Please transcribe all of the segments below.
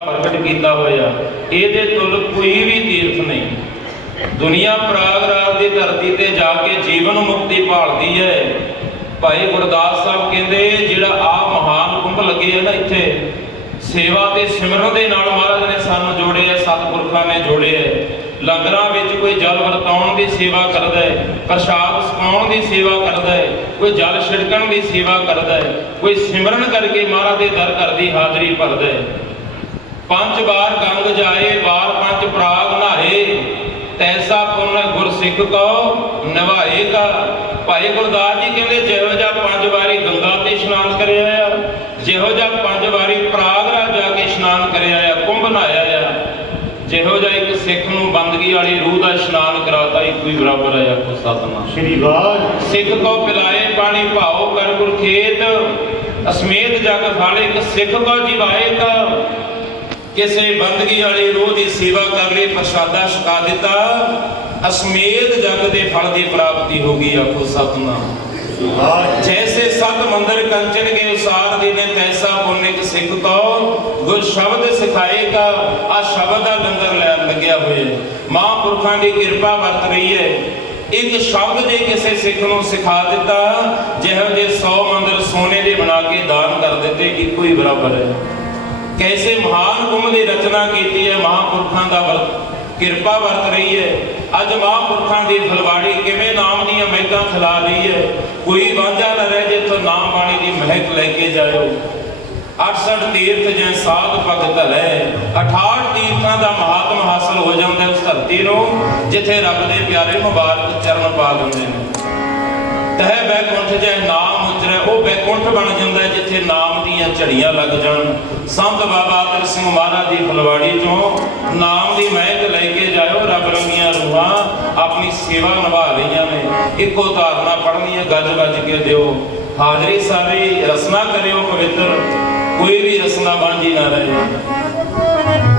ਪ੍ਰਗਟ ਕੀਤਾ ਹੋਇਆ। ਇਹਦੇ ਤੁਲ ਕੋਈ ਵੀ ਤੀਰਥ ਨਹੀਂ। ਦੁਨੀਆ ਪ੍ਰਾਗਰਾਜ ਦੀ ਧਰਤੀ ਤੇ ਜਾ ਕੇ ਜੀਵਨ ਮੁਕਤੀ ਭਾਲਦੀ ਹੈ। ਭਾਈ ਗੁਰਦਾਸ ਸਾਹਿਬ ਕਹਿੰਦੇ, ਜਿਹੜਾ ਆ ਮਹਾਨ ਕੁੰਭ ਲੱਗੇ ਆ ਨਾ ਇੱਥੇ, ਸੇਵਾ ਤੇ ਸਿਮਰਨ ਦੇ ਨਾਲ ਮਹਾਰਾਜ ਨੇ ਸਾਨੂੰ ਜੋੜੇ ਆ, ਸਤਿਪੁਰਖਾਂ ਨੇ ਜੋੜੇ ਆ। ਲੰਗਰਾਂ ਵਿੱਚ ਕੋਈ ਜਲ ਵਰਤਾਉਣ ਦੀ ਸੇਵਾ ਕਰਦਾ ਹੈ, ਪ੍ਰਸ਼ਾਦ ਸਕਾਉਣ ਦੀ ਸੇਵਾ ਕਰਦਾ ਹੈ, ਕੋਈ ਜਲ ਛਿੜਕਣ ਦੀ ਸੇਵਾ ਕਰਦਾ ਹੈ, ਕੋਈ ਸਿਮਰਨ ਕਰਕੇ ਮਹਾਰਾਜ ਦੇ ਦਰ ਘਰ ਦੀ ਹਾਜ਼ਰੀ ਭਰਦਾ ਹੈ। ਪੰਜ ਵਾਰ ਗੰਗ ਜਾਏ ਵਾਰ ਪੰਜ ਪ੍ਰਾਗ ਨਹਾਏ ਤੈਸਾ ਪੁੰਨ ਗੁਰ ਸਿੱਖ ਕੋ ਨਿਭਾਏਗਾ ਭਾਈ ਗੁਰਦਾਸ ਜੀ ਕਹਿੰਦੇ ਜਿਹੋ ਜਿਹਾ ਪੰਜ ਵਾਰੀ ਗੰਗਾ ਤੇ ਇਸ਼ਨਾਨ ਕਰਿਆ ਆ ਜਿਹੋ ਜਿਹਾ ਪੰਜ ਵਾਰੀ ਪ੍ਰਾਗਰਾਜ ਜਾ ਕੇ ਇਸ਼ਨਾਨ ਕਰਿਆ ਆ ਕੁੰਭ ਨਹਾਇਆ ਆ। ਜਿਹੋ ਜਿਹਾ ਇੱਕ ਸਿੱਖ ਨੂੰ ਬੰਦਗੀ ਵਾਲੀ ਰੂਹ ਦਾ ਇਸ਼ਨਾਨ ਕਰਾਤਾ ਇੱਕੋ ਹੀ ਬਰਾਬਰ ਆ ਆਖੋ ਸਤਨਾਮ। ਸ਼੍ਰੀ ਵਾਹਿਗੁਰੂ ਸਿੱਖ ਕੋ ਪਿਲਾਏ ਪਾਣੀ ਭਾਓ ਕਰ ਗੁਰਖੇਤ। ਅਸਮੇਤ ਜਗ ਫਾਲੇ ਇੱਕ ਸਿੱਖ ਕੋ ਜਿਵਾਏਗਾ ਕਿਸੇ ਬੰਦਗੀ ਵਾਲੀ ਰੂਹ ਦੀ ਸੇਵਾ ਕਰ ਲਈ ਪ੍ਰਸ਼ਾਦਾ ਛਕਾ ਦਿੱਤਾ। ਅਸਮੇਤ ਜਗ ਦੇ ਫਲ ਦੀ ਪ੍ਰਾਪਤੀ ਹੋਗੀ ਆਖੋ ਸਤਨਾਮ। ਜੈਸੇ ਸਤ ਮੰਦਰ ਕੰਚਨ ਕੇ ਉਸਾਰ ਦੀਨੇ ਤੈਸਾ ਪੁੰਨਿਕ ਸਿੱਖ ਕੋ ਗੁਰ ਸ਼ਬਦ ਸਿਖਾਏਗਾ ਆ ਸ਼ਬਦ ਦਾ ਲੰਗਰ ਲੈ ਲੱਗਿਆ ਹੋਇਆ। ਹੈ ਮਹਾਂਪੁਰਖਾਂ ਦੀ ਕਿਰਪਾ ਵਰਤ ਰਹੀ ਹੈ। ਇੱਕ ਸ਼ਬਦ ਜੇ ਕਿਸੇ ਸਿੱਖ ਨੂੰ ਸਿਖਾ ਦਿੱਤਾ ਜਿਹੋ ਜੇ 100 ਮੰਦਰ ਸੋਨੇ ਦੇ ਬਣਾ ਕੇ ਦਾਨ ਕਰ ਦਿੱਤੇ ਇੱਕੋ ਹੀ ਬਰਾਬਰ ਹੈ। ਕੈਸੇ ਮਹਾਨ ਕੁੰਭ ਦੀ ਰਚਨਾ ਕੀਤੀ ਹੈ, ਮਹਾਂਪੁਰਖਾਂ ਦਾ ਕਿਰਪਾ ਵਰਤ ਰਹੀ ਹੈ। ਅੱਜ ਮਹਾਂਪੁਰਖਾਂ ਦੀ ਫਲਵਾੜੀ ਕਿਵੇਂ ਨਾਮ ਦੀਆਂ ਮਹਿਕਾਂ ਖਿਲਾ ਰਹੀ ਹੈ? ਕੋਈ ਵਾਂਝਾ ਨਾ ਰਹਿ ਜੇ ਤੋਂ ਨਾਮ ਬਾਣੀ ਦੀ ਮਹਿਕ ਲੈ ਕੇ ਜਾਇਓ। 68 ਤੀਰਥ ਜੈ ਸਾਧ ਭਗਤ ਹੈ 68 ਤੀਰਥਾਂ ਦਾ ਮਹਾਤਮ ਹਾਸਲ ਹੋ ਜਾਂਦਾ ਉਸ ਧਰਤੀ ਨੂੰ, ਜਿੱਥੇ ਰੱਬ ਦੇ ਪਿਆਰੇ ਮੁਬਾਰਕ ਚਰਨ ਪਾ ਦਿੰਦੇ ਨੇ। ਤਹਿ ਬੈਕੁੰਠ ਜੈ ਨਾਮ ਉਚਰੈ ਉਹ ਬੈਕੁੰਠ ਬਣ ਜਾਂਦਾ ਜਿੱਥੇ ਨਾਮ ਦੀਆਂ ਝੜੀਆਂ ਲੱਗ ਜਾਣ। ਸੰਤ ਬਾਬਾ ਆਦਰ ਸਿੰਘ ਮਹਾਰਾਜ ਦੀ ਫੁਲਵਾੜੀ ਚੋਂ ਨਾਮ ਦੀ ਮਹਿਕ ਲੈ ਕੇ ਜਾਇਓ, ਰੱਬ ਰੰਗੀਆਂ ਰੂਹਾਂ ਆਪਣੀ ਸੇਵਾ ਨਿਭਾ ਰਹੀਆਂ ਨੇ। ਇੱਕੋ ਧਾਰਨਾ ਪੜ੍ਹਨੀ ਹੈ, ਗੱਜ ਗੱਜ ਕੇ ਦਿਓ। ਹਾਜ਼ਰੀ ਸਾਰੀ ਰਸਨਾ ਕਰਿਓ ਪਵਿੱਤਰ, ਕੋਈ ਵੀ ਰਸਨਾ ਬਾਂਝੀ ਨਾ ਰਹੇ।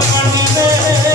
ਤਾਂ